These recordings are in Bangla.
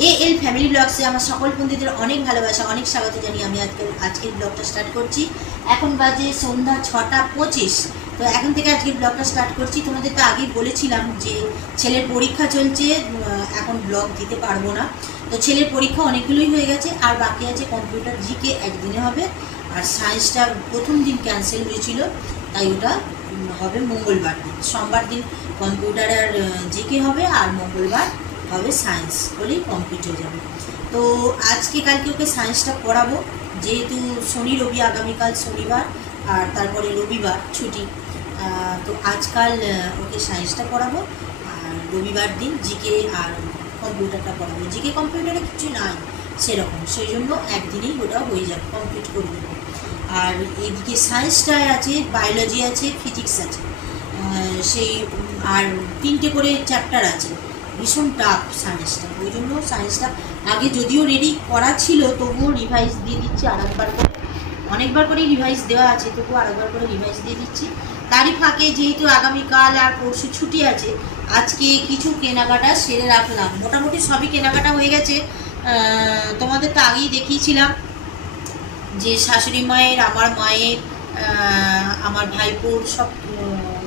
এল ফ্যামিলি ব্লগসে আমার সকল বন্ধুদের অনেক ভালোবাসা, অনেক স্বাগত জানিয়ে আমি আজকের ব্লগটা স্টার্ট করছি। এখন বাজে সন্ধ্যা 6:25। তো এখন থেকে আজকের ব্লগটা স্টার্ট করছি। তোমাদের তো আগেই বলেছিলাম যে ছেলের পরীক্ষা চলছে, এখন ব্লগ দিতে পারবো না। তো ছেলের পরীক্ষা অনেকগুলোই হয়ে গেছে, আর বাকি আছে কম্পিউটার জিকে একদিনে হবে, আর সায়েন্সটা প্রথম দিন ক্যান্সেল হয়েছিল, তাই ওটা হবে মঙ্গলবার দিন। সোমবার দিন কম্পিউটার আর জিকে হবে, আর মঙ্গলবার হবে সায়েন্স, হলেই কমপ্লিট হয়ে যাবে। তো আজকে কালকে ওকে সায়েন্সটা পড়াবো, যেহেতু শনি রবি, আগামীকাল শনিবার আর তারপরে রবিবার ছুটি। তো আজকাল ওকে সায়েন্সটা পড়াবো, আর রবিবার দিন জিকে আর কম্পিউটারটা পড়াবো। জিকে কম্পিউটারে কিছু নাই সেরকম, সেই জন্য একদিনেই ওটা হয়ে যাবে, কমপ্লিট করে দেবো। আর এদিকে সায়েন্সটায় আছে বায়োলজি আছে, ফিজিক্স আছে, সেই আর 3টে করে চ্যাপ্টার আছে। ভীষণ টাফ সায়েন্সটা, ওই জন্য সায়েন্সটা আগে যদিও রেডি করা ছিল, তবুও রিভাইজ দিয়ে দিচ্ছি আরেকবার করে। অনেকবার করেই রিভাইজ দেওয়া আছে, তবুও আরেকবার করে রিভাইজ দিয়ে দিচ্ছি। তারই ফাঁকে যেহেতু আগামীকাল আর পরশু ছুটি আছে, আজকে কিছু কেনাকাটা সেরে রাখলাম। মোটামুটি সবই কেনাকাটা হয়ে গেছে। তোমাদের তো আগেই দেখিয়েছিলাম যে শাশুড়ি মায়ের, আমার মায়ের, আমার ভাইপোর সব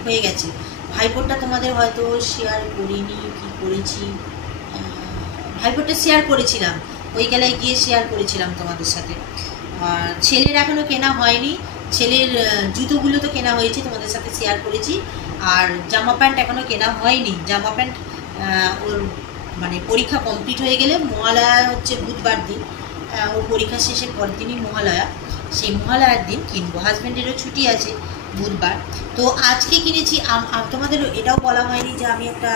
হয়ে গেছে। ভাইপোরটা তোমাদের হয়তো শেয়ার করিনি, কি করেছি, ভাইপোরটা শেয়ার করেছিলাম, ওই গেলায় গিয়ে শেয়ার করেছিলাম তোমাদের সাথে। আর ছেলের এখনও কেনা হয়নি, ছেলের জুতোগুলো তো কেনা হয়েছে, তোমাদের সাথে শেয়ার করেছি। আর জামা প্যান্ট এখনও কেনা হয়নি। জামা প্যান্ট ওর মানে পরীক্ষা কমপ্লিট হয়ে গেলে, মহালয়া হচ্ছে বুধবার দিন, ওর পরীক্ষা শেষের পরের দিনই মহালয়া, সেই মহালয়ার দিন কিনবো। হাজব্যান্ডেরও ছুটি আছে বুধবার। তো আজকে কিনেছি। তোমাদের এটাও বলা হয়নি যে আমি একটা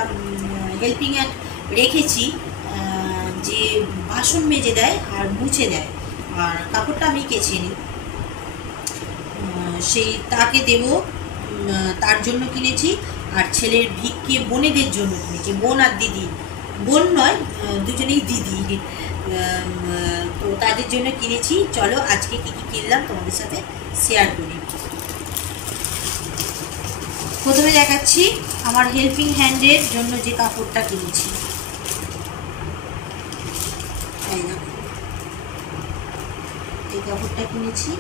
হেল্পিং হ্যান্ড রেখেছি, যে বাসন মেজে দেয় আর মুছে দেয়, আর কাপড়টা আমি কেচে নিই, সেই তাকে দেব, তার জন্য কিনেছি। আর ছেলের ভিক্ষে বোনেদের জন্য কিনেছি, বোন আর দিদি, বোন নয় দুজনেই দিদি, তো তাদের জন্য কিনেছি। চলো আজকে কী কী কিনলাম তোমাদের সাথে শেয়ার করি। প্রথমে দেখাচ্ছি আমার হেল্পিং হ্যান্ডের জন্য যে কাপড়টা কিনেছি। এই কাপড়টা কিনেছি।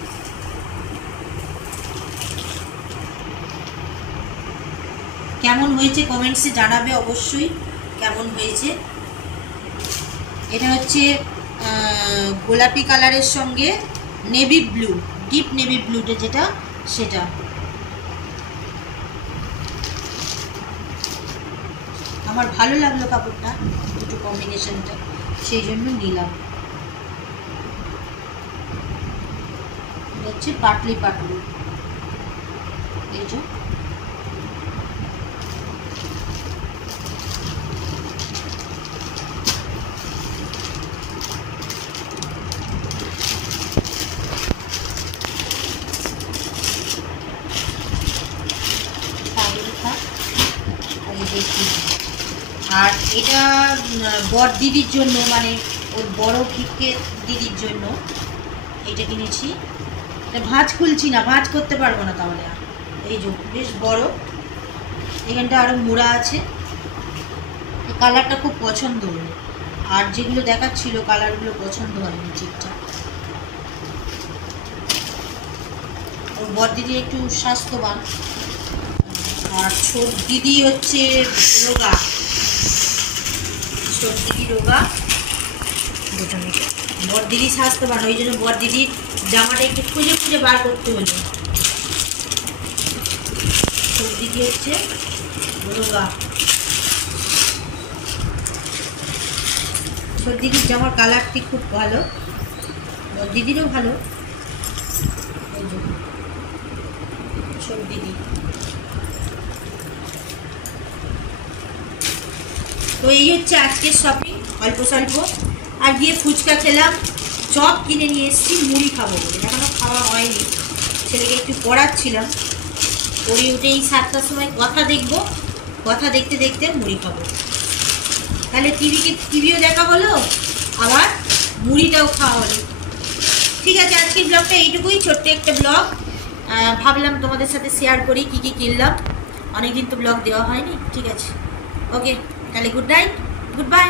কেমন হয়েছে কমেন্টসে জানাবে অবশ্যই, কেমন হয়েছে। এটা হচ্ছে গোলাপি কালারের সঙ্গে নেভি ব্লু, ডিপ নেভি ব্লুটা যেটা, সেটা। আমার ভালো লাগলো কাপড়টা, দুটো কম্বিনেশনটা, সেই জন্য নিলাম। হচ্ছে পাটলি পাটলি, এই যে আর এটা বড় দিদির জন্য, মানে ওর বড় ভিক্ষে দিদির জন্য এটা কিনেছি। এটা ভাঁজ খুলছি না, ভাঁজ করতে পারবো না তাহলে। এই যে বেশ বড়, এখানটা আরও মোড়া আছে। এই কালারটা খুব পছন্দ হলো, আর যেগুলো দেখাচ্ছিল কালারগুলো পছন্দ হয়নি ঠিকঠাক। ওর বড় দিদি একটু স্বাস্থ্যবান, আর ছোট দিদি হচ্ছে রোগা, ছোট দিদি রোগা, বড় দিদি স্বাস্থ্যবান, ওই জন্য বড় দিদির জামাটা একটু খুঁজে খুঁজে বার করতে হলো। ছোট দিদি হচ্ছে রোগা। ছোট দিদির জামার কালারটি খুব ভালো, বড় দিদিরও ভালো। ছোট দিদি। তো এই হচ্ছে আজকের শপিং, অল্প স্বল্প। আর গিয়ে ফুচকা খেলাম, চপ কিনে নিয়ে এসেছি, মুড়ি খাবো বলে, এখনও খাওয়া হয়নি। ছেলেকে একটু পড়াচ্ছিলাম, পড়ে উঠেই 7টার সময় কথা দেখবো, কথা দেখতে দেখতে মুড়ি খাবো। তাহলে টিভিও দেখা হলো, আবার মুড়িটাও খাওয়া হলো। ঠিক আছে, আজকের ব্লগটা এইটুকুই, ছোট্ট একটা ব্লগ। ভাবলাম তোমাদের সাথে শেয়ার করি কী কী কিনলাম, অনেকদিন তো ব্লগ দেওয়া হয়নি। ঠিক আছে, ওকে, তাহলে গুড নাইট, গুড বাই।